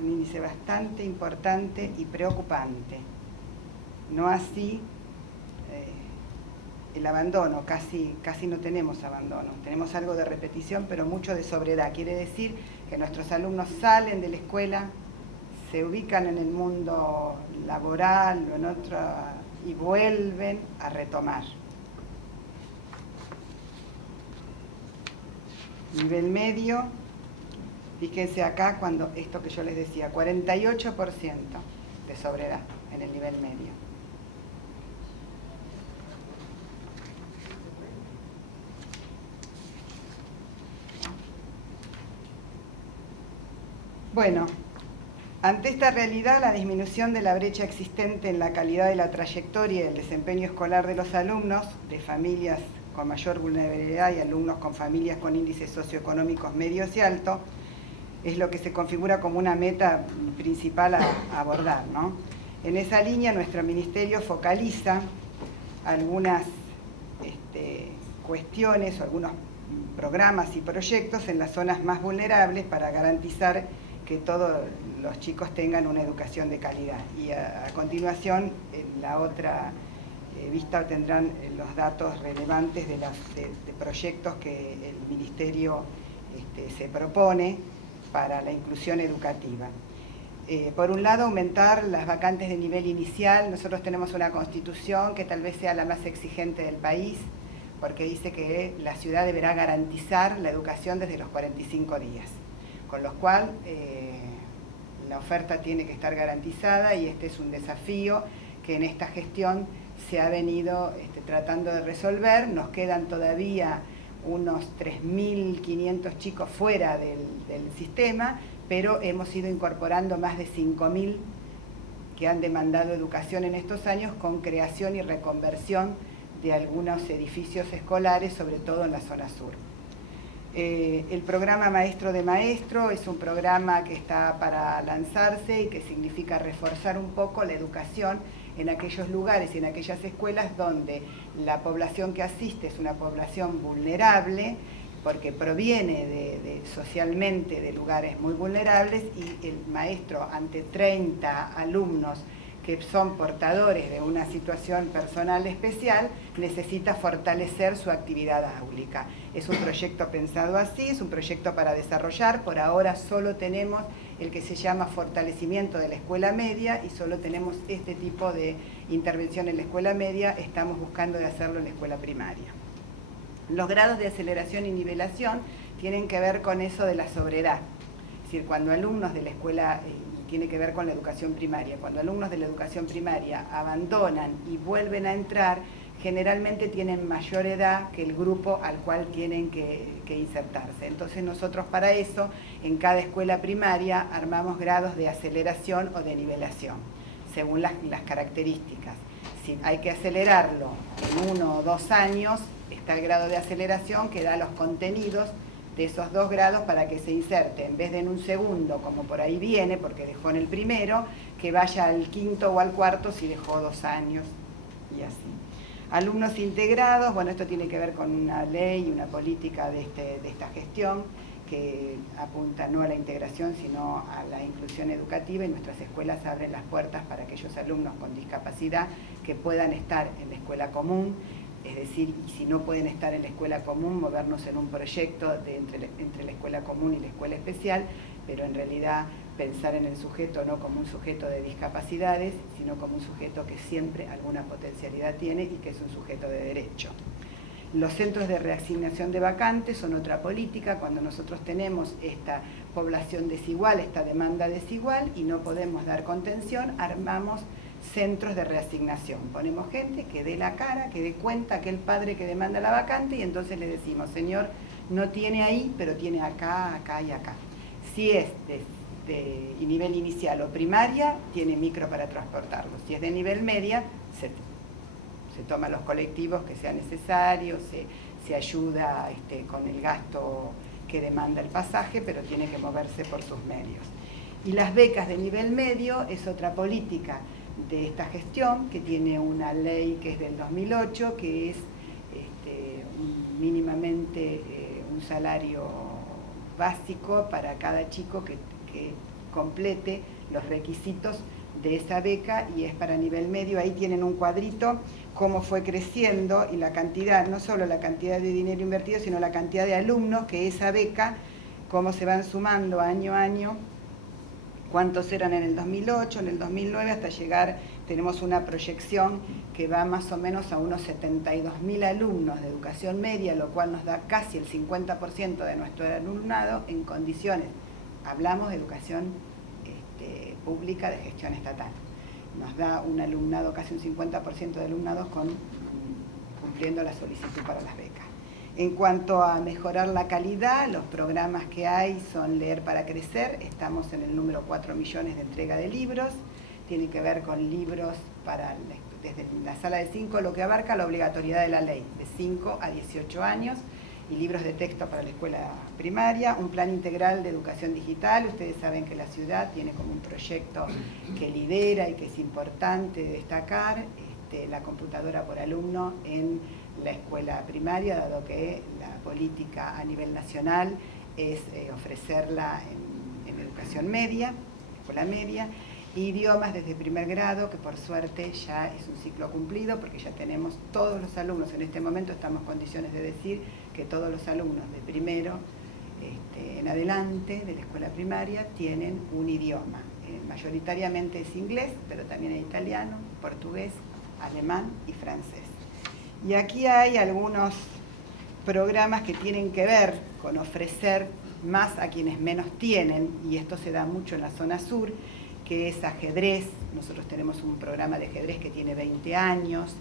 un índice bastante importante y preocupante. No así el abandono, casi no tenemos abandono. Tenemos algo de repetición, pero mucho de sobriedad. Quiere decir que nuestros alumnos salen de la escuela, se ubican en el mundo laboral o en otro y vuelven a retomar. Nivel medio, fíjense acá cuando esto que yo les decía, 48% de sobriedad en el nivel medio. Bueno, ante esta realidad, la disminución de la brecha existente en la calidad de la trayectoria y el desempeño escolar de los alumnos de familias con mayor vulnerabilidad y alumnos con familias con índices socioeconómicos medios y altos, es lo que se configura como una meta principal a abordar, ¿no? En esa línea, nuestro ministerio focaliza algunas cuestiones o algunos programas y proyectos en las zonas más vulnerables para garantizar que todos los chicos tengan una educación de calidad. Y a continuación, en la otra vista tendrán los datos relevantes de proyectos que el Ministerio se propone para la inclusión educativa. Por un lado, aumentar las vacantes de nivel inicial. Nosotros tenemos una constitución que tal vez sea la más exigente del país, porque dice que la ciudad deberá garantizar la educación desde los 45 días. Con lo cual, la oferta tiene que estar garantizada y este es un desafío que en esta gestión se ha venido tratando de resolver. Nos quedan todavía unos 3.500 chicos fuera del sistema, pero hemos ido incorporando más de 5.000 que han demandado educación en estos años con creación y reconversión de algunos edificios escolares, sobre todo en la zona sur. El programa Maestro de Maestro es un programa que está para lanzarse y que significa reforzar un poco la educación en aquellos lugares y en aquellas escuelas donde la población que asiste es una población vulnerable, porque proviene socialmente de lugares muy vulnerables, y el maestro ante 30 alumnos que son portadores de una situación personal especial, necesita fortalecer su actividad áulica. Es un proyecto pensado así, es un proyecto para desarrollar. Por ahora solo tenemos el que se llama fortalecimiento de la escuela media y solo tenemos este tipo de intervención en la escuela media. Estamos buscando de hacerlo en la escuela primaria. Los grados de aceleración y nivelación tienen que ver con eso de la sobriedad. Es decir, cuando alumnos de la escuela, tiene que ver con la educación primaria, cuando alumnos de la educación primaria abandonan y vuelven a entrar, generalmente tienen mayor edad que el grupo al cual tienen que insertarse. Entonces nosotros para eso, en cada escuela primaria, armamos grados de aceleración o de nivelación, según las características. Si hay que acelerarlo en 1 o 2 años, está el grado de aceleración que da los contenidos de esos 2 grados para que se inserte, en vez de en un segundo, como por ahí viene, porque dejó en el primero, que vaya al quinto o al cuarto si dejó 2 años, y así. Alumnos integrados, bueno, esto tiene que ver con una ley y una política de esta gestión, que apunta no a la integración, sino a la inclusión educativa, y nuestras escuelas abren las puertas para aquellos alumnos con discapacidad que puedan estar en la escuela común. Es decir, y si no pueden estar en la escuela común, movernos en un proyecto entre la escuela común y la escuela especial, pero en realidad pensar en el sujeto no como un sujeto de discapacidades, sino como un sujeto que siempre alguna potencialidad tiene y que es un sujeto de derecho. Los centros de reasignación de vacantes son otra política. Cuando nosotros tenemos esta población desigual, esta demanda desigual y no podemos dar contención, armamos centros de reasignación. Ponemos gente que dé la cara, que dé cuenta que el padre que demanda la vacante, y entonces le decimos, señor, no tiene ahí, pero tiene acá, acá y acá. Si es de nivel inicial o primaria, tiene micro para transportarlo. Si es de nivel media, se toman los colectivos que sea necesario, se ayuda con el gasto que demanda el pasaje, pero tiene que moverse por sus medios. Y las becas de nivel medio es otra política de esta gestión, que tiene una ley que es del 2008, que es mínimamente un salario básico para cada chico que complete los requisitos de esa beca, y es para nivel medio. Ahí tienen un cuadrito, cómo fue creciendo y la cantidad, no solo la cantidad de dinero invertido, sino la cantidad de alumnos que esa beca, cómo se van sumando año a año, cuántos eran en el 2008, en el 2009, hasta llegar, tenemos una proyección que va más o menos a unos 72.000 alumnos de educación media, lo cual nos da casi el 50% de nuestro alumnado en condiciones. Hablamos de educación pública de gestión estatal. Nos da un alumnado, casi un 50% de alumnados cumpliendo la solicitud para las becas. En cuanto a mejorar la calidad, los programas que hay son Leer para Crecer. Estamos en el número 4 millones de entrega de libros. Tiene que ver con libros desde la sala de 5, lo que abarca la obligatoriedad de la ley, de 5 a 18 años, y libros de texto para la escuela primaria, un plan integral de educación digital. Ustedes saben que la ciudad tiene como un proyecto que lidera y que es importante destacar, la computadora por alumno en la escuela primaria, dado que la política a nivel nacional es ofrecerla en educación media, escuela media. Idiomas desde primer grado, que por suerte ya es un ciclo cumplido, porque ya tenemos todos los alumnos. En este momento estamos en condiciones de decir que todos los alumnos de primero en adelante de la escuela primaria tienen un idioma. Mayoritariamente es inglés, pero también hay italiano, portugués, alemán y francés. Y aquí hay algunos programas que tienen que ver con ofrecer más a quienes menos tienen, y esto se da mucho en la zona sur, que es ajedrez. Nosotros tenemos un programa de ajedrez que tiene 20 años,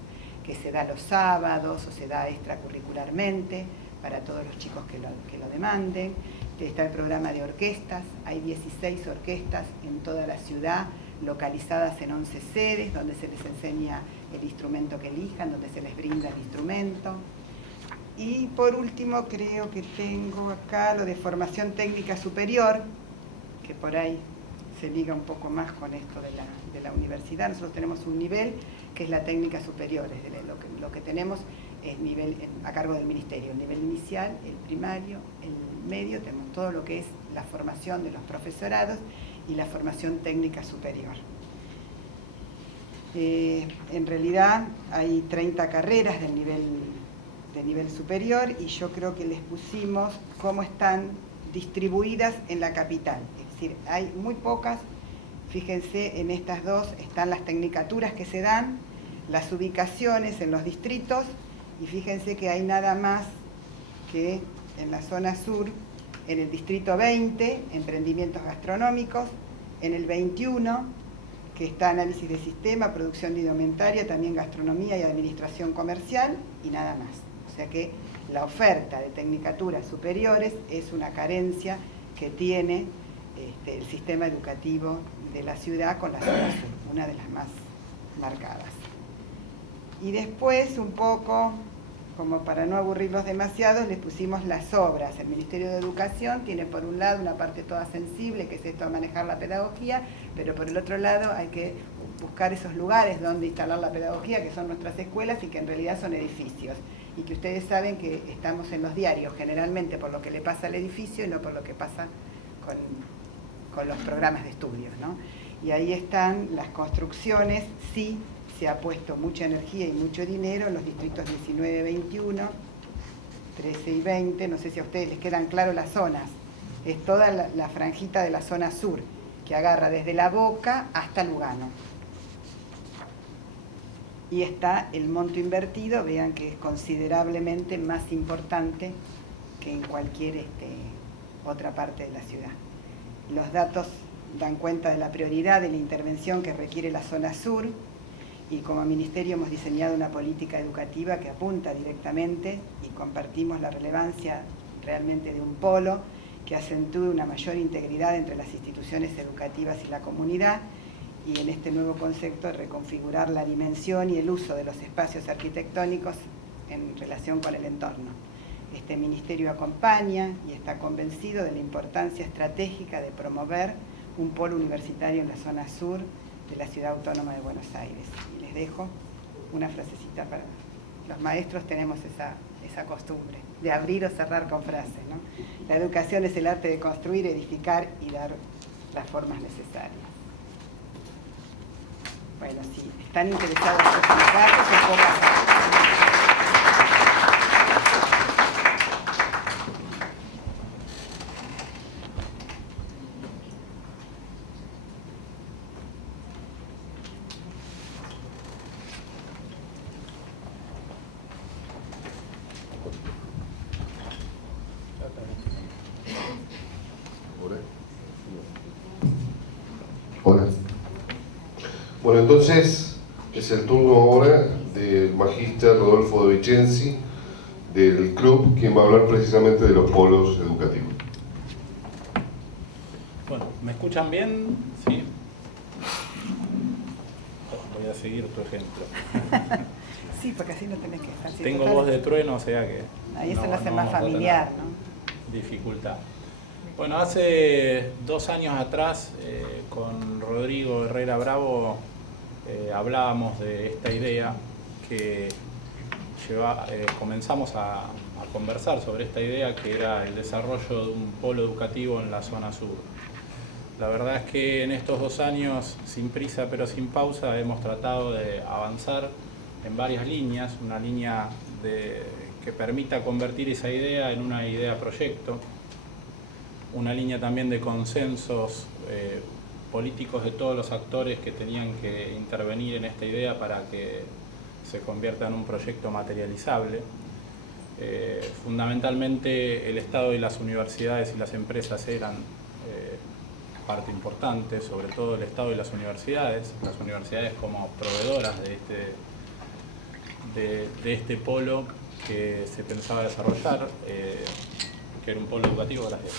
que se da los sábados o se da extracurricularmente para todos los chicos que lo demanden. Está el programa de orquestas, hay 16 orquestas en toda la ciudad, localizadas en 11 sedes, donde se les enseña el instrumento que elijan, donde se les brinda el instrumento. Y por último, creo que tengo acá lo de formación técnica superior, que por ahí se liga un poco más con esto de la universidad. Nosotros tenemos un nivel que es la técnica superior, lo que tenemos es nivel a cargo del ministerio, el nivel inicial, el primario, el medio, tenemos todo lo que es la formación de los profesorados y la formación técnica superior. En realidad hay 30 carreras de nivel superior, y yo creo que les pusimos cómo están distribuidas en la capital. Es decir, hay muy pocas. Fíjense, en estas dos están las tecnicaturas que se dan, las ubicaciones en los distritos, y fíjense que hay nada más que en la zona sur, en el distrito 20, emprendimientos gastronómicos, en el 21, que está análisis de sistema, producción de indumentaria, también gastronomía y administración comercial, y nada más. O sea que la oferta de tecnicaturas superiores es una carencia que tiene el sistema educativo de la ciudad con la zona sur, una de las más marcadas. Y después, un poco, como para no aburrirlos demasiado, les pusimos las obras. El Ministerio de Educación tiene por un lado una parte toda sensible, que es esto de manejar la pedagogía, pero por el otro lado hay que buscar esos lugares donde instalar la pedagogía, que son nuestras escuelas y que en realidad son edificios. Y que ustedes saben que estamos en los diarios generalmente por lo que le pasa al edificio y no por lo que pasa con los programas de estudios, ¿no? Y ahí están las construcciones. Sí, se ha puesto mucha energía y mucho dinero en los distritos 19, 21, 13 y 20. No sé si a ustedes les quedan claras las zonas. Es toda la franjita de la zona sur, que agarra desde La Boca hasta Lugano. Y está el monto invertido, vean que es considerablemente más importante que en cualquier otra parte de la ciudad. Los datos dan cuenta de la prioridad de la intervención que requiere la zona sur, y como ministerio hemos diseñado una política educativa que apunta directamente, y compartimos la relevancia realmente de un polo que acentúe una mayor integridad entre las instituciones educativas y la comunidad, y en este nuevo concepto reconfigurar la dimensión y el uso de los espacios arquitectónicos en relación con el entorno. Este ministerio acompaña y está convencido de la importancia estratégica de promover un polo universitario en la zona sur de la Ciudad Autónoma de Buenos Aires. Y les dejo una frasecita para los maestros. Tenemos esa costumbre de abrir o cerrar con frases, ¿no? La educación es el arte de construir, edificar y dar las formas necesarias. Bueno, si están interesados en los datos, se puede pasar. Hola. Bueno, entonces es el turno ahora del magíster Rodolfo De Vicenzi del club, quien va a hablar precisamente de los polos educativos. Bueno, ¿me escuchan bien? Sí. Voy a seguir tu ejemplo. Sí, porque así no tenés que estar. Sí, Tengo voz de trueno, o sea que ahí se lo hace más vamos a tener familiar, ¿no? dificultad. Bueno, hace 2 años atrás, con Rodrigo Herrera Bravo, hablábamos de esta idea que comenzamos a conversar sobre esta idea, que era el desarrollo de un polo educativo en la zona sur. La verdad es que en estos 2 años, sin prisa pero sin pausa, hemos tratado de avanzar en varias líneas, una línea que permita convertir esa idea en una idea proyecto, una línea también de consensos políticos de todos los actores que tenían que intervenir en esta idea para que se convierta en un proyecto materializable. Fundamentalmente el Estado y las universidades y las empresas eran parte importante, sobre todo el Estado y las universidades como proveedoras de este polo que se pensaba desarrollar, que era un polo educativo, gracias.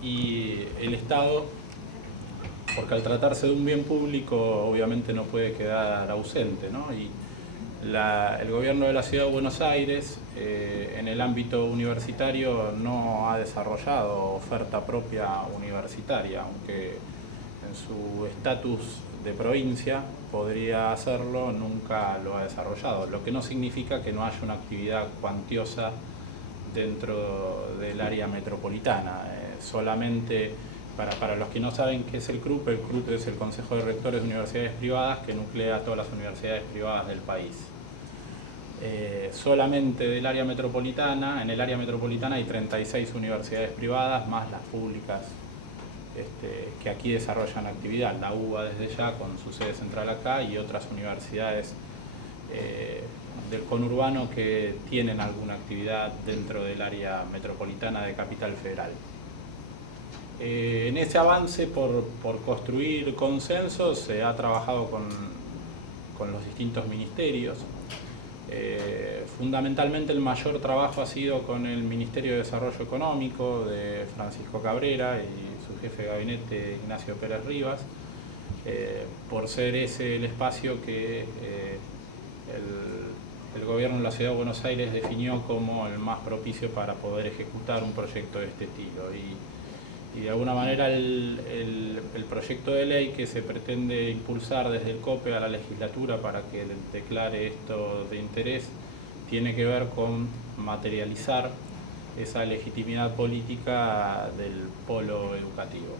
Y el Estado, porque al tratarse de un bien público obviamente no puede quedar ausente, ¿no? Y el gobierno de la Ciudad de Buenos Aires en el ámbito universitario no ha desarrollado oferta propia universitaria, aunque en su estatus de provincia podría hacerlo, nunca lo ha desarrollado, lo que no significa que no haya una actividad cuantiosa dentro del área metropolitana. Solamente para los que no saben qué es el CRUP es el Consejo de Rectores de Universidades Privadas, que nuclea a todas las universidades privadas del país. Solamente del área metropolitana, en el área metropolitana hay 36 universidades privadas, más las públicas que aquí desarrollan actividad, la UBA desde ya con su sede central acá y otras universidades del conurbano que tienen alguna actividad dentro del área metropolitana de Capital Federal. En ese avance por construir consensos se ha trabajado con los distintos ministerios. Fundamentalmente el mayor trabajo ha sido con el Ministerio de Desarrollo Económico de Francisco Cabrera y su jefe de gabinete Ignacio Pérez Rivas, por ser ese el espacio que el gobierno de la Ciudad de Buenos Aires definió como el más propicio para poder ejecutar un proyecto de este estilo. Y de alguna manera el proyecto de ley que se pretende impulsar desde el COPE a la legislatura para que declare esto de interés tiene que ver con materializar esa legitimidad política del polo educativo.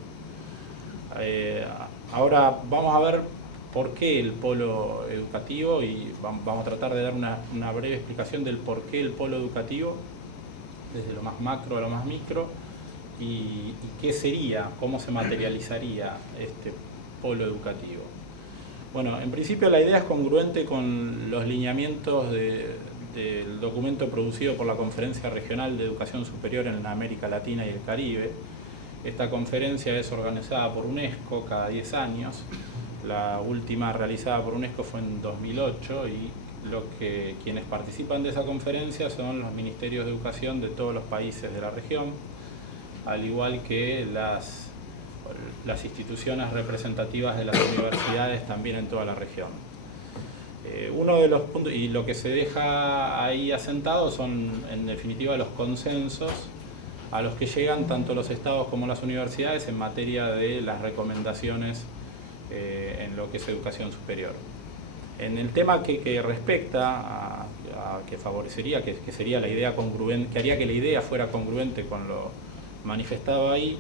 Ahora vamos a ver por qué el polo educativo y vamos a tratar de dar una breve explicación del por qué el polo educativo, desde lo más macro a lo más micro, y qué sería, cómo se materializaría este polo educativo. Bueno, en principio la idea es congruente con los lineamientos del documento producido por la Conferencia Regional de Educación Superior en la América Latina y el Caribe. Esta conferencia es organizada por UNESCO cada 10 años. La última realizada por UNESCO fue en 2008 y quienes participan de esa conferencia son los ministerios de educación de todos los países de la región, al igual que las instituciones representativas de las universidades también en toda la región. Uno de los puntos, y lo que se deja ahí asentado son en definitiva los consensos a los que llegan tanto los estados como las universidades en materia de las recomendaciones en lo que es educación superior. En el tema que respecta a que favorecería, que sería la idea congruente, que haría que la idea fuera congruente con lo manifestado ahí,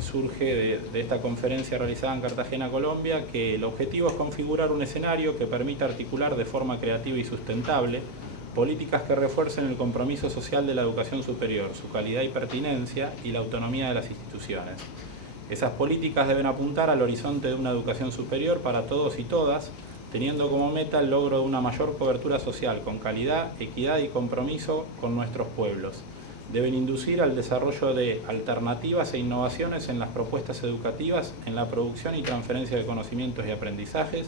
surge de esta conferencia realizada en Cartagena, Colombia, que el objetivo es configurar un escenario que permita articular de forma creativa y sustentable políticas que refuercen el compromiso social de la educación superior, su calidad y pertinencia y la autonomía de las instituciones. Esas políticas deben apuntar al horizonte de una educación superior para todos y todas, teniendo como meta el logro de una mayor cobertura social con calidad, equidad y compromiso con nuestros pueblos. Deben inducir al desarrollo de alternativas e innovaciones en las propuestas educativas, en la producción y transferencia de conocimientos y aprendizajes,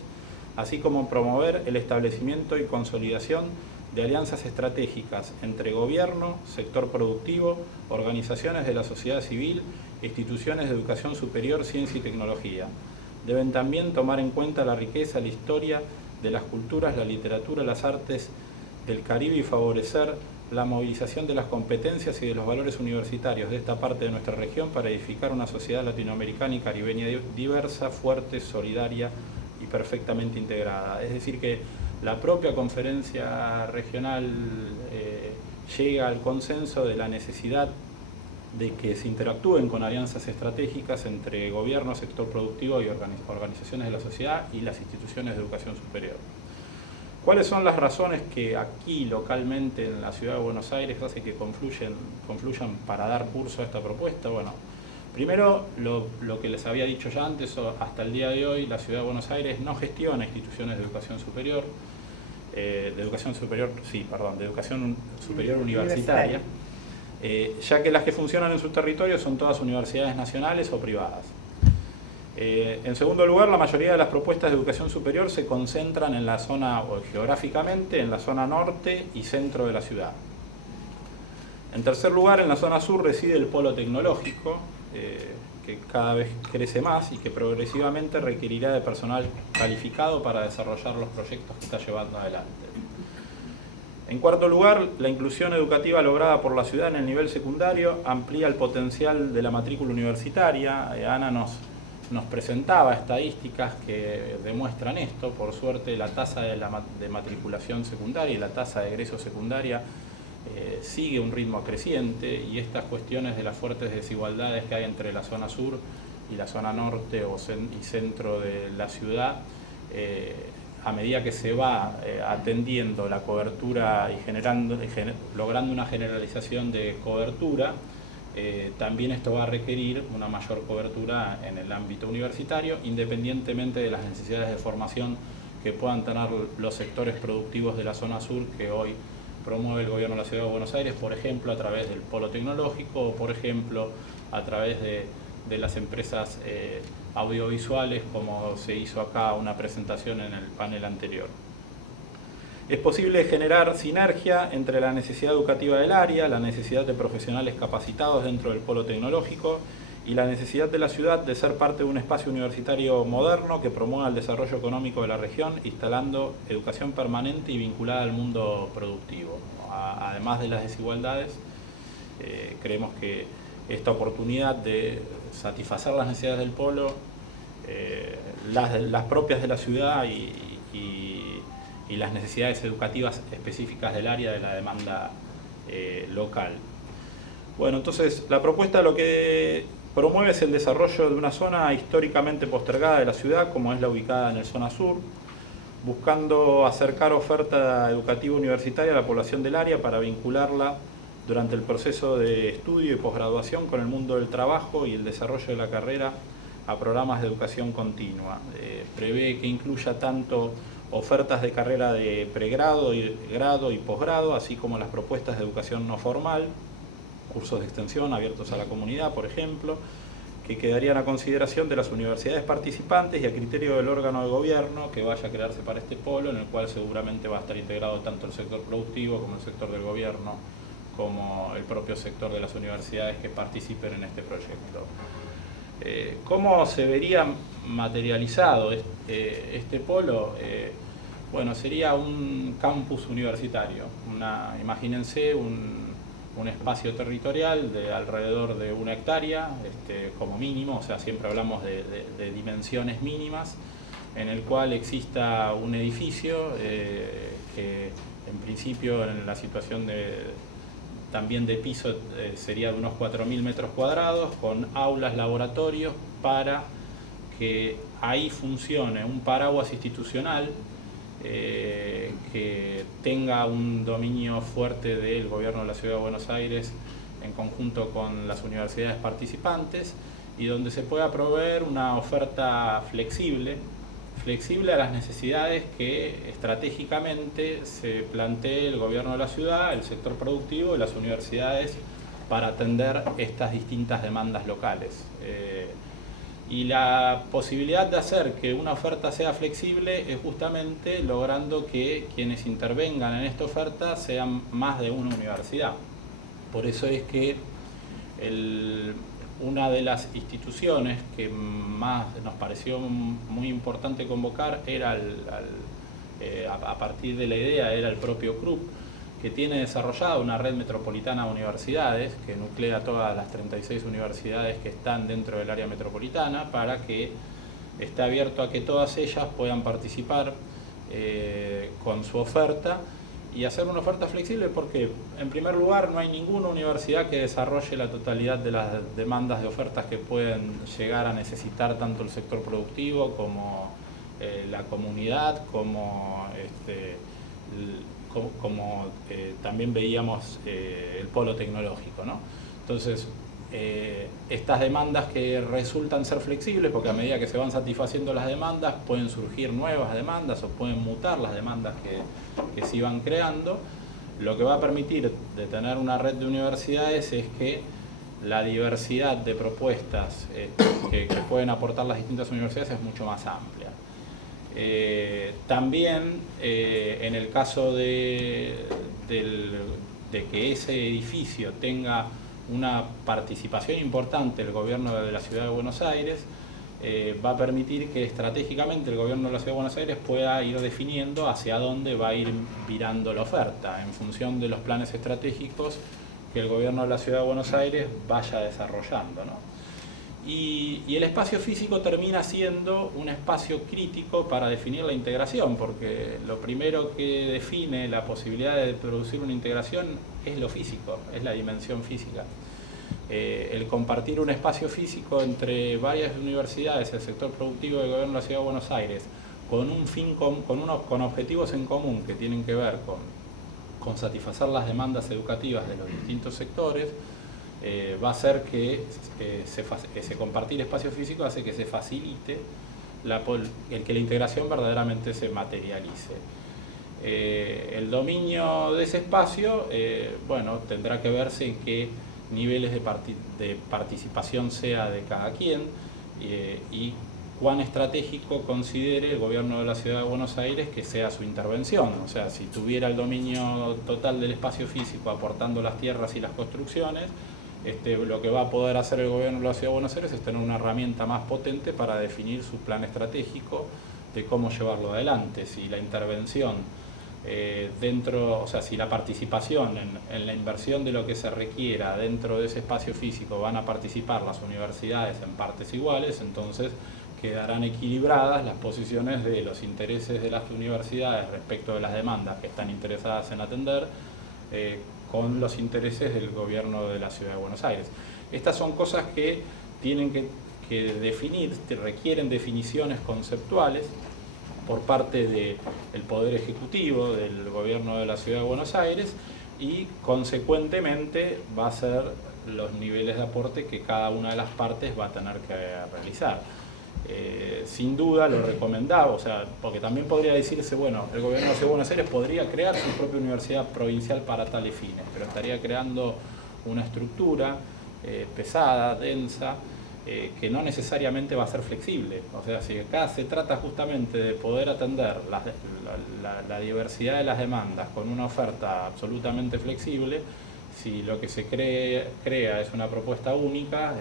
así como promover el establecimiento y consolidación de alianzas estratégicas entre gobierno, sector productivo, organizaciones de la sociedad civil, instituciones de educación superior, ciencia y tecnología. Deben también tomar en cuenta la riqueza, la historia de las culturas, la literatura, las artes del Caribe y favorecer la movilización de las competencias y de los valores universitarios de esta parte de nuestra región para edificar una sociedad latinoamericana y caribeña diversa, fuerte, solidaria y perfectamente integrada. Es decir, que la propia conferencia regional llega al consenso de la necesidad de que se interactúen con alianzas estratégicas entre gobierno, sector productivo y organizaciones de la sociedad y las instituciones de educación superior. ¿Cuáles son las razones que aquí localmente en la ciudad de Buenos Aires hace que confluyan para dar curso a esta propuesta? Bueno, primero lo que les había dicho ya antes, hasta el día de hoy la ciudad de Buenos Aires no gestiona instituciones de educación superior, de educación superior universitaria, ya que las que funcionan en su territorio son todas universidades nacionales o privadas. En segundo lugar, la mayoría de las propuestas de educación superior se concentran en la zona, o geográficamente, en la zona norte y centro de la ciudad. En tercer lugar, en la zona sur reside el polo tecnológico, que cada vez crece más y que progresivamente requerirá de personal calificado para desarrollar los proyectos que está llevando adelante. En cuarto lugar, la inclusión educativa lograda por la ciudad en el nivel secundario amplía el potencial de la matrícula universitaria. Ana nos presentaba estadísticas que demuestran esto. Por suerte, la tasa de matriculación secundaria y la tasa de egreso secundaria sigue un ritmo creciente, y estas cuestiones de las fuertes desigualdades que hay entre la zona sur y la zona norte y centro de la ciudad, a medida que se va atendiendo la cobertura y logrando una generalización de cobertura, también esto va a requerir una mayor cobertura en el ámbito universitario, independientemente de las necesidades de formación que puedan tener los sectores productivos de la zona sur, que hoy promueve el gobierno de la Ciudad de Buenos Aires, por ejemplo, a través del polo tecnológico, o por ejemplo, a través de las empresas audiovisuales, como se hizo acá una presentación en el panel anterior. Es posible generar sinergia entre la necesidad educativa del área, la necesidad de profesionales capacitados dentro del polo tecnológico y la necesidad de la ciudad de ser parte de un espacio universitario moderno que promueva el desarrollo económico de la región, instalando educación permanente y vinculada al mundo productivo. Además de las desigualdades, creemos que esta oportunidad de satisfacer las necesidades del polo, las propias de la ciudad y las necesidades educativas específicas del área, de la demanda local. Bueno, entonces la propuesta lo que promueve es el desarrollo de una zona históricamente postergada de la ciudad, como es la ubicada en el zona sur, buscando acercar oferta educativa universitaria a la población del área para vincularla durante el proceso de estudio y posgraduación con el mundo del trabajo y el desarrollo de la carrera a programas de educación continua. Prevé que incluya tanto ofertas de carrera de pregrado, grado y posgrado, así como las propuestas de educación no formal, cursos de extensión abiertos a la comunidad, por ejemplo, que quedarían a consideración de las universidades participantes y a criterio del órgano de gobierno que vaya a crearse para este polo, en el cual seguramente va a estar integrado tanto el sector productivo como el sector del gobierno, como el propio sector de las universidades que participen en este proyecto. ¿Cómo se vería materializado este polo? Bueno, sería un campus universitario. Imagínense un espacio territorial de alrededor de 1 hectárea, como mínimo, o sea, siempre hablamos de dimensiones mínimas, en el cual exista un edificio que en principio en la situación también de piso sería de unos 4.000 metros cuadrados, con aulas, laboratorios, para que ahí funcione un paraguas institucional que tenga un dominio fuerte del gobierno de la Ciudad de Buenos Aires en conjunto con las universidades participantes, y donde se pueda proveer una oferta flexible a las necesidades que estratégicamente se plantee el gobierno de la ciudad, el sector productivo y las universidades para atender estas distintas demandas locales. Y la posibilidad de hacer que una oferta sea flexible es justamente logrando que quienes intervengan en esta oferta sean más de una universidad. Por eso es que una de las instituciones que más nos pareció muy importante convocar era a partir de la idea, era el propio CRUB, que tiene desarrollada una red metropolitana de universidades que nuclea todas las 36 universidades que están dentro del área metropolitana, para que esté abierto a que todas ellas puedan participar con su oferta y hacer una oferta flexible, porque en primer lugar no hay ninguna universidad que desarrolle la totalidad de las demandas de ofertas que pueden llegar a necesitar tanto el sector productivo como la comunidad, como también veíamos el polo tecnológico, ¿no? Entonces, estas demandas que resultan ser flexibles, porque a medida que se van satisfaciendo las demandas, pueden surgir nuevas demandas o pueden mutar las demandas que se iban creando, lo que va a permitir de tener una red de universidades es que la diversidad de propuestas que pueden aportar las distintas universidades es mucho más amplia. También en el caso de que ese edificio tenga una participación importante del gobierno de la Ciudad de Buenos Aires, va a permitir que estratégicamente el gobierno de la Ciudad de Buenos Aires pueda ir definiendo hacia dónde va a ir virando la oferta en función de los planes estratégicos que el gobierno de la Ciudad de Buenos Aires vaya desarrollando, ¿no? Y el espacio físico termina siendo un espacio crítico para definir la integración, porque lo primero que define la posibilidad de producir una integración es lo físico, es la dimensión física. El compartir un espacio físico entre varias universidades, el sector productivo del gobierno de la Ciudad de Buenos Aires, con objetivos en común que tienen que ver con satisfacer las demandas educativas de los distintos sectores, va a hacer que ese compartir espacio físico hace que se facilite el que la integración verdaderamente se materialice. El dominio de ese espacio, bueno, tendrá que verse en qué niveles de participación sea de cada quien y cuán estratégico considere el gobierno de la Ciudad de Buenos Aires que sea su intervención. O sea, si tuviera el dominio total del espacio físico aportando las tierras y las construcciones, lo que va a poder hacer el gobierno de la Ciudad de Buenos Aires es tener una herramienta más potente para definir su plan estratégico de cómo llevarlo adelante. Si la intervención o sea, si la participación en la inversión de lo que se requiera dentro de ese espacio físico van a participar las universidades en partes iguales, entonces quedarán equilibradas las posiciones de los intereses de las universidades respecto de las demandas que están interesadas en atender con los intereses del gobierno de la Ciudad de Buenos Aires. Estas son cosas que tienen que definir, que requieren definiciones conceptuales por parte del Poder Ejecutivo, del gobierno de la Ciudad de Buenos Aires, y consecuentemente va a ser los niveles de aporte que cada una de las partes va a tener que realizar. Sin duda lo recomendaba, o sea, porque también podría decirse, bueno, el gobierno de la Ciudad de Buenos Aires podría crear su propia universidad provincial para tales fines, pero estaría creando una estructura pesada, densa, que no necesariamente va a ser flexible. O sea, si acá se trata justamente de poder atender la diversidad de las demandas con una oferta absolutamente flexible, si lo que se crea es una propuesta única,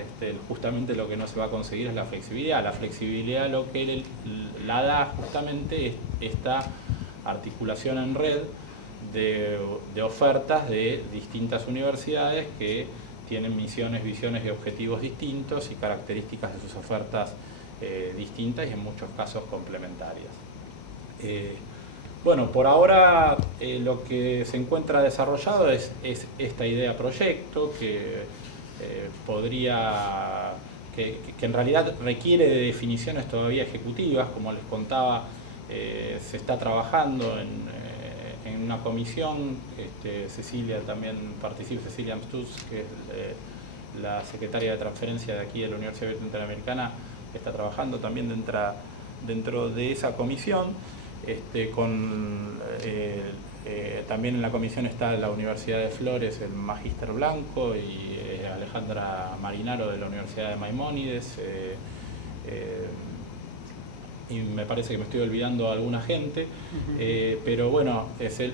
justamente lo que no se va a conseguir es la flexibilidad. La flexibilidad lo que la da justamente es esta articulación en red de ofertas de distintas universidades que tienen misiones, visiones y objetivos distintos y características de sus ofertas distintas y en muchos casos complementarias. Bueno, por ahora lo que se encuentra desarrollado es esta idea proyecto que que en realidad requiere de definiciones todavía ejecutivas. Como les contaba, se está trabajando en una comisión. Cecilia también participa, Cecilia Amstutz, que es la secretaria de transferencia de aquí de la Universidad Interamericana, está trabajando también dentro de esa comisión. También en la comisión está la Universidad de Flores, el Magíster Blanco, y Alejandra Marinaro de la Universidad de Maimónides, y me parece que me estoy olvidando a alguna gente, pero bueno,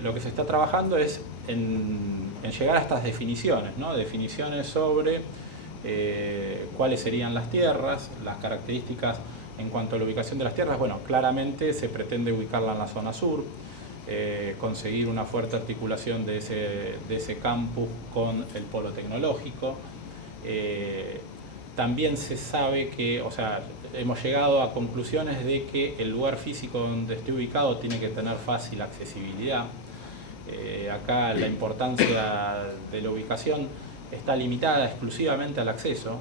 lo que se está trabajando es en llegar a estas definiciones, ¿no? Definiciones sobre cuáles serían las tierras, las características en cuanto a la ubicación de las tierras. Bueno, claramente se pretende ubicarla en la zona sur, conseguir una fuerte articulación de ese campus con el polo tecnológico. También se sabe que, o sea, hemos llegado a conclusiones de que el lugar físico donde esté ubicado tiene que tener fácil accesibilidad. Acá la importancia de la ubicación está limitada exclusivamente al acceso,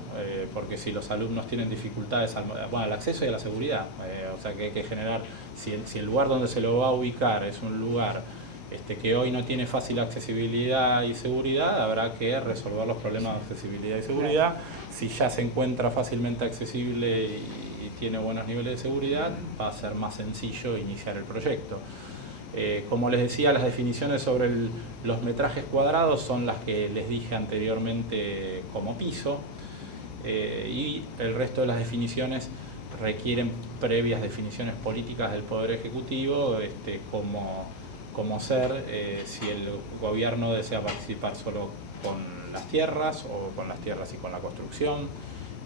porque si los alumnos tienen dificultades al acceso y a la seguridad, o sea que hay que generar, si el lugar donde se lo va a ubicar es un lugar que hoy no tiene fácil accesibilidad y seguridad, habrá que resolver los problemas de accesibilidad y seguridad. Si ya se encuentra fácilmente accesible y tiene buenos niveles de seguridad, va a ser más sencillo iniciar el proyecto. Como les decía, las definiciones sobre los metrajes cuadrados son las que les dije anteriormente como piso, y el resto de las definiciones requieren previas definiciones políticas del Poder Ejecutivo, como ser si el gobierno desea participar solo con las tierras o con las tierras y con la construcción,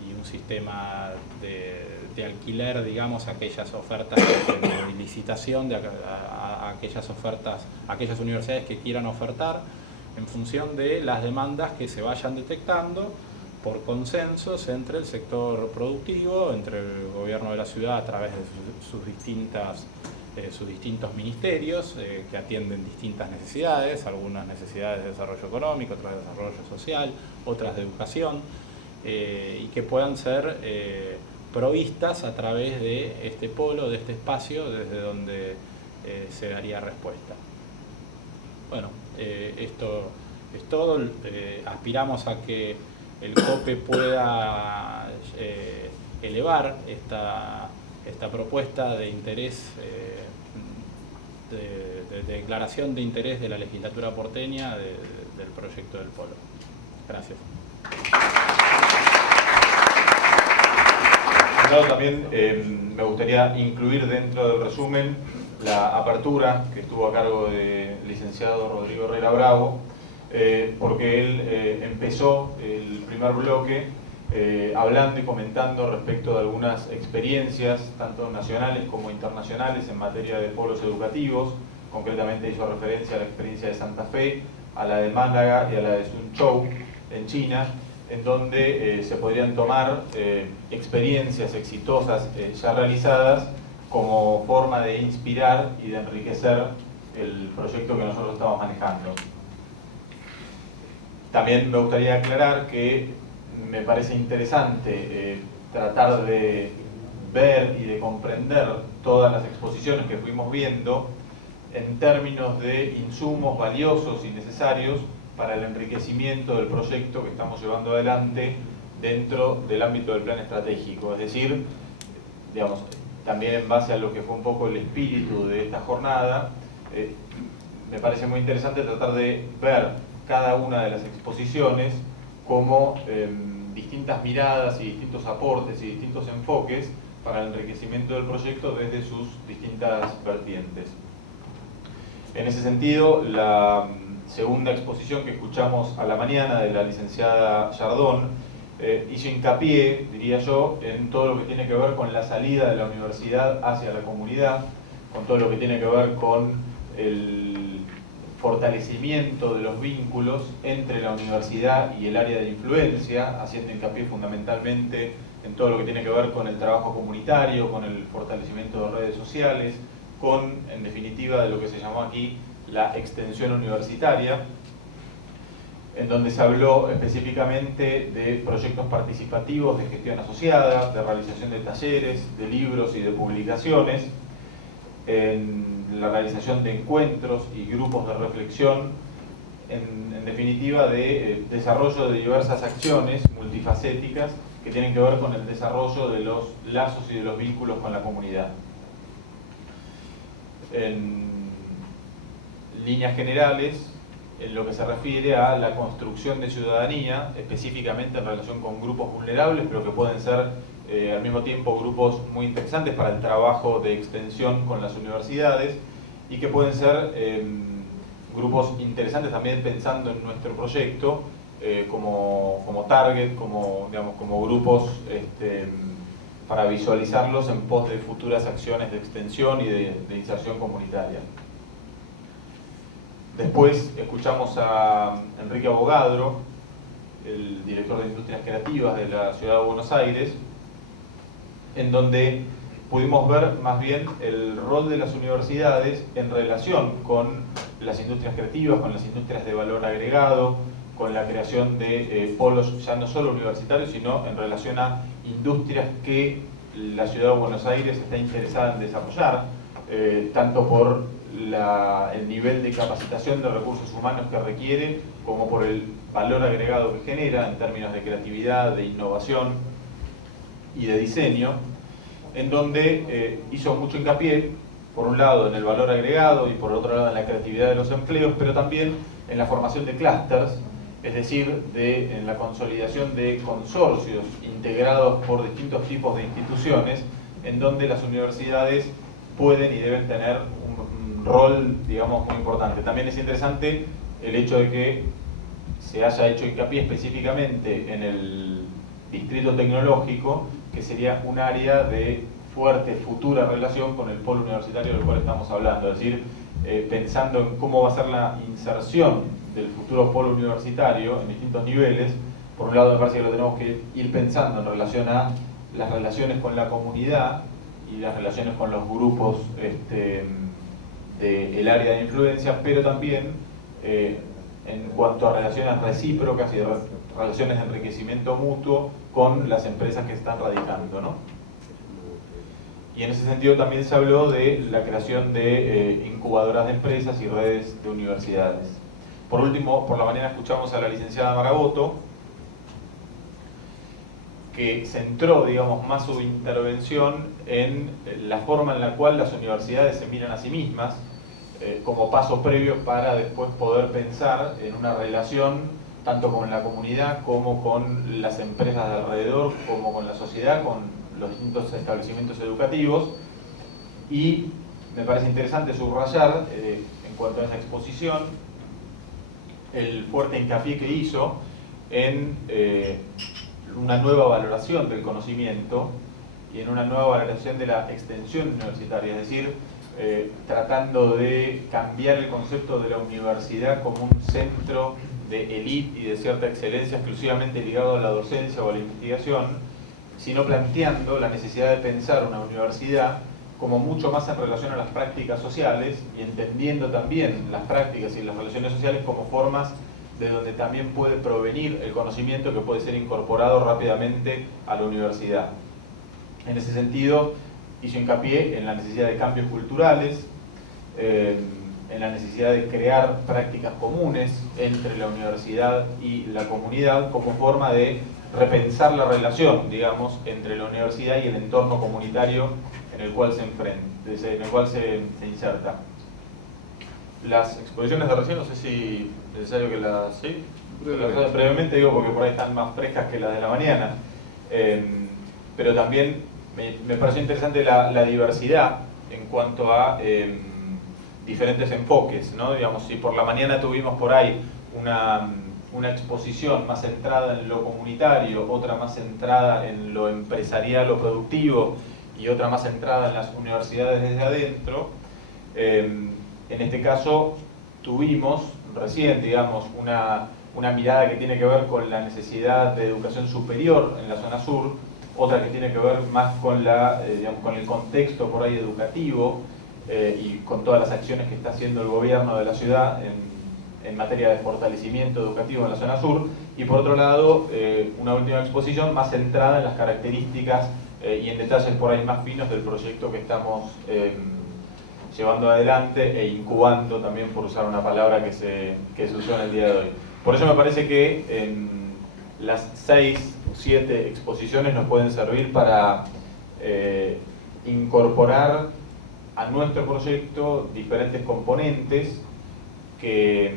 y un sistema de alquiler, digamos, aquellas ofertas de licitación, aquellas universidades que quieran ofertar en función de las demandas que se vayan detectando por consensos entre el sector productivo, entre el gobierno de la ciudad a través de sus distintos ministerios que atienden distintas necesidades, algunas necesidades de desarrollo económico, otras de desarrollo social, otras de educación, y que puedan ser provistas a través de este polo, de este espacio, desde donde se daría respuesta. Bueno, esto es todo. Aspiramos a que el COPE pueda elevar esta propuesta de interés, de declaración de interés de la legislatura porteña del proyecto del polo. Gracias. También me gustaría incluir dentro del resumen la apertura que estuvo a cargo del licenciado Rodrigo Herrera Bravo, porque él empezó el primer bloque hablando y comentando respecto de algunas experiencias, tanto nacionales como internacionales, en materia de polos educativos. Concretamente hizo referencia a la experiencia de Santa Fe, a la de Málaga y a la de Sunzhou en China, en donde se podrían tomar experiencias exitosas ya realizadas como forma de inspirar y de enriquecer el proyecto que nosotros estamos manejando. También me gustaría aclarar que me parece interesante tratar de ver y de comprender todas las exposiciones que fuimos viendo en términos de insumos valiosos y necesarios para el enriquecimiento del proyecto que estamos llevando adelante dentro del ámbito del plan estratégico. Es decir, digamos, también en base a lo que fue un poco el espíritu de esta jornada, me parece muy interesante tratar de ver cada una de las exposiciones como distintas miradas y distintos aportes y distintos enfoques para el enriquecimiento del proyecto desde sus distintas vertientes. En ese sentido, la segunda exposición que escuchamos a la mañana de la licenciada Yardón hizo hincapié, diría yo, en todo lo que tiene que ver con la salida de la universidad hacia la comunidad, con todo lo que tiene que ver con el fortalecimiento de los vínculos entre la universidad y el área de influencia, haciendo hincapié fundamentalmente en todo lo que tiene que ver con el trabajo comunitario, con el fortalecimiento de redes sociales, con, en definitiva, de lo que se llamó aquí la extensión universitaria, en donde se habló específicamente de proyectos participativos de gestión asociada, de realización de talleres, de libros y de publicaciones, en la realización de encuentros y grupos de reflexión, en definitiva de desarrollo de diversas acciones multifacéticas que tienen que ver con el desarrollo de los lazos y de los vínculos con la comunidad. En líneas generales, en lo que se refiere a la construcción de ciudadanía, específicamente en relación con grupos vulnerables, pero que pueden ser al mismo tiempo grupos muy interesantes para el trabajo de extensión con las universidades y que pueden ser grupos interesantes también pensando en nuestro proyecto como target, como grupos para visualizarlos en pos de futuras acciones de extensión y de inserción comunitaria. Después escuchamos a Enrique Abogadro, el director de Industrias Creativas de la Ciudad de Buenos Aires, en donde pudimos ver más bien el rol de las universidades en relación con las industrias creativas, con las industrias de valor agregado, con la creación de polos ya no solo universitarios, sino en relación a industrias que la Ciudad de Buenos Aires está interesada en desarrollar, tanto por el nivel de capacitación de recursos humanos que requiere, como por el valor agregado que genera en términos de creatividad, de innovación y de diseño, en donde hizo mucho hincapié, por un lado en el valor agregado y por otro lado en la creatividad de los empleos, pero también en la formación de clústeres, es decir, en la consolidación de consorcios integrados por distintos tipos de instituciones, en donde las universidades pueden y deben tener un rol, digamos, muy importante. También es interesante el hecho de que se haya hecho hincapié específicamente en el distrito tecnológico, que sería un área de fuerte futura relación con el polo universitario del cual estamos hablando, es decir, pensando en cómo va a ser la inserción del futuro polo universitario en distintos niveles. Por un lado me parece que lo tenemos que ir pensando en relación a las relaciones con la comunidad y las relaciones con los grupos del área de influencia, pero también en cuanto a relaciones recíprocas y de relaciones de enriquecimiento mutuo con las empresas que están radicando, ¿no? Y en ese sentido también se habló de la creación de incubadoras de empresas y redes de universidades. Por último, por la mañana escuchamos a la licenciada Maraboto, que centró, digamos, más su intervención en la forma en la cual las universidades se miran a sí mismas, como paso previo para después poder pensar en una relación tanto con la comunidad como con las empresas de alrededor, como con la sociedad, con los distintos establecimientos educativos. Y me parece interesante subrayar, en cuanto a esa exposición, el fuerte hincapié que hizo en una nueva valoración del conocimiento y en una nueva valoración de la extensión universitaria, es decir, tratando de cambiar el concepto de la universidad como un centro de élite y de cierta excelencia exclusivamente ligado a la docencia o a la investigación, sino planteando la necesidad de pensar una universidad como mucho más en relación a las prácticas sociales y entendiendo también las prácticas y las relaciones sociales como formas de donde también puede provenir el conocimiento que puede ser incorporado rápidamente a la universidad. En ese sentido, hizo hincapié en la necesidad de cambios culturales, en la necesidad de crear prácticas comunes entre la universidad y la comunidad como forma de repensar la relación, digamos, entre la universidad y el entorno comunitario en el cual se enfrenta, en el cual se inserta. Las exposiciones de recién, no sé si es necesario que las... ¿sí? Brevemente digo porque por ahí están más frescas que las de la mañana, pero también me pareció interesante la diversidad en cuanto a diferentes enfoques, ¿no? Digamos, si por la mañana tuvimos por ahí una exposición más centrada en lo comunitario, otra más centrada en lo empresarial o productivo y otra más centrada en las universidades desde adentro, en este caso tuvimos recién, digamos, una mirada que tiene que ver con la necesidad de educación superior en la zona sur, otra que tiene que ver más con, digamos, con el contexto por ahí educativo y con todas las acciones que está haciendo el gobierno de la ciudad en materia de fortalecimiento educativo en la zona sur, y por otro lado una última exposición más centrada en las características y en detalles por ahí más finos del proyecto que estamos llevando adelante e incubando también, por usar una palabra que se usó en el día de hoy. Por eso me parece que las 6 o 7 exposiciones nos pueden servir para incorporar a nuestro proyecto diferentes componentes que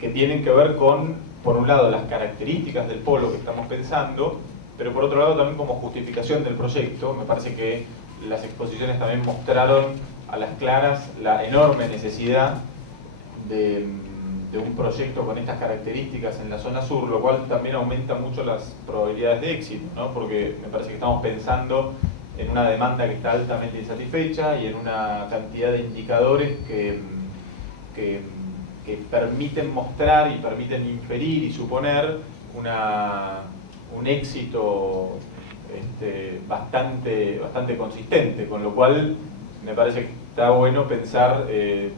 tienen que ver con, por un lado, las características del polo que estamos pensando, pero por otro lado también como justificación del proyecto. Me parece que las exposiciones también mostraron a las claras la enorme necesidad de un proyecto con estas características en la zona sur, lo cual también aumenta mucho las probabilidades de éxito, ¿no? Porque me parece que estamos pensando en una demanda que está altamente insatisfecha y en una cantidad de indicadores que permiten mostrar y permiten inferir y suponer un éxito bastante consistente, con lo cual me parece que está bueno pensar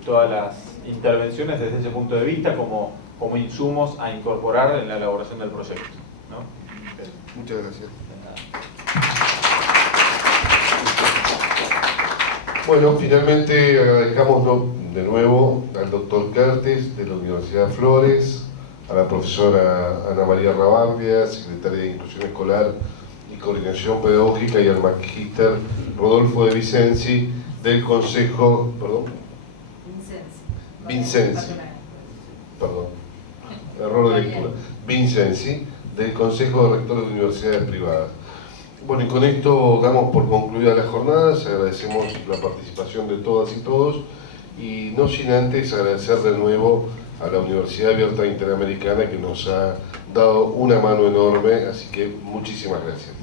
todas las intervenciones desde ese punto de vista como insumos a incorporar en la elaboración del proyecto, ¿no? Muchas gracias. Bueno, finalmente agradezcamos de nuevo al doctor Kertes de la Universidad de Flores, a la profesora Ana María Rabardia, secretaria de Inclusión Escolar y Coordinación Pedagógica, y al magíster Rodolfo de Vicenzi del Consejo, error de lectura, Vicenzi, del Consejo de Rectores de Universidades Privadas. Bueno, y con esto damos por concluida la jornada. Agradecemos la participación de todas y todos, y no sin antes agradecer de nuevo a la Universidad Abierta Interamericana, que nos ha dado una mano enorme, así que muchísimas gracias.